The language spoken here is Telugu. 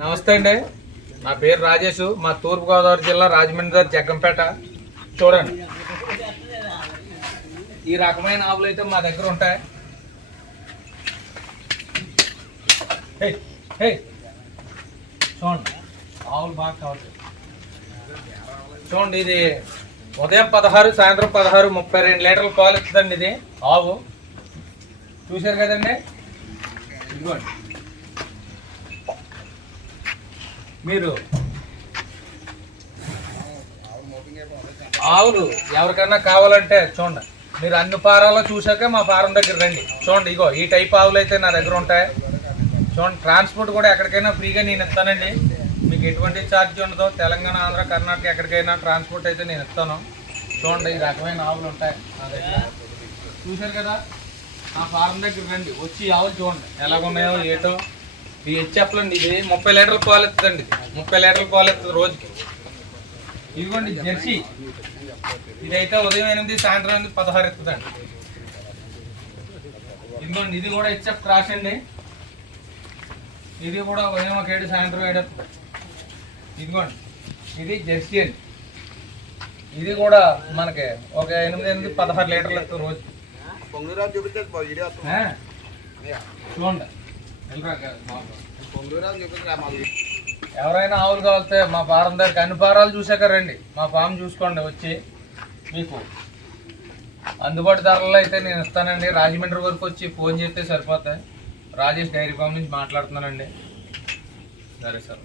నమస్తే అండి, నా పేరు రాజేష్. మా తూర్పుగోదావరి జిల్లా రాజమండ్రి జగ్గంపేట. చూడండి, ఈ రకమైన ఆవులు అయితే మా దగ్గర ఉంటాయి. చూడండి, ఆవులు బాగా కావాలి. చూడండి, ఇది ఉదయం 16, సాయంత్రం 16, 32 లీటర్ల పాలు ఇస్తుందండి. ఇది ఆవు చూశారు కదండి. ఇదిగోండి, మీరు ఆవులు ఎవరికైనా కావాలంటే చూడండి, మీరు అన్ని ఫారాల్లో చూసాక మా ఫారం దగ్గర రండి. చూడండి, ఇగో ఈ టైప్ ఆవులు అయితే నా దగ్గర ఉంటాయి. చూడండి, ట్రాన్స్పోర్ట్ కూడా ఎక్కడికైనా ఫ్రీగా నేను ఇస్తానండి. మీకు ఎటువంటి ఛార్జ్ ఉండదు. తెలంగాణ, ఆంధ్ర, కర్ణాటక ఎక్కడికైనా ట్రాన్స్పోర్ట్ అయితే నేను ఇస్తాను. చూడండి, ఈ రకమైన ఆవులు ఉంటాయి నా దగ్గర. చూశారు కదా, నా ఫారం దగ్గర రండి. వచ్చి ఆవులు చూడండి ఎలాగున్నాయో ఏటో. ఈ హెచ్ఎఫ్లండి. ఇది 30 లీటర్ల పాలు ఎత్తుందండి. 30 లీటర్ల పాలు ఎత్తుంది రోజుకి. ఇదిగోండి జెర్సీ. ఇదైతే ఉదయం 8, సాయంత్రం 8, 16 ఎత్తుందండి. ఇదిగోండి, ఇది కూడా హెచ్ఎఫ్ క్రాష్ అండి. ఇది కూడా ఉదయం 7, సాయంత్రం 7 ఎత్తుంది. ఇదిగోండి, ఇది జెర్సీ అండి. ఇది కూడా మనకి ఒక 8, 16 లీటర్లు ఎత్తుంది రోజుకి. చూడండి, ఎవరైనా ఆవులు కావాలితే మా ఫారం దగ్గరికి అన్ని ఫారాలు చూసాక రండి. మా ఫామ్ చూసుకోండి. వచ్చి మీకు అందుబాటు ధరల్లో అయితే నేను ఇస్తానండి. రాజమండ్రి వరకు వచ్చి ఫోన్ చేస్తే సరిపోతాయి. రాజేష్ డైరీ ఫామ్ నుంచి మాట్లాడుతున్నానండి. సరే సార్.